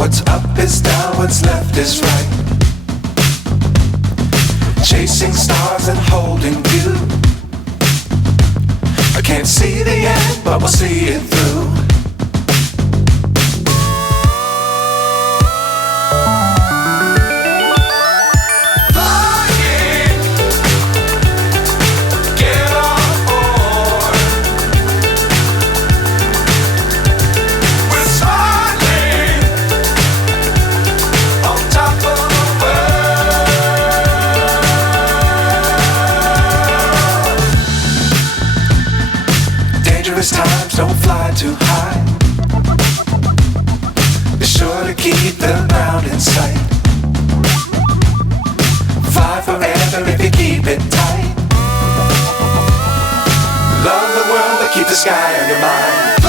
What's up is down, what's left is right. Chasing stars and holding you. I can't see the end, but we'll see it through. Dangerous times, don't fly too high. Be sure to keep the ground in sight. Fly forever if you keep it tight. Love the world, but keep the sky on your mind.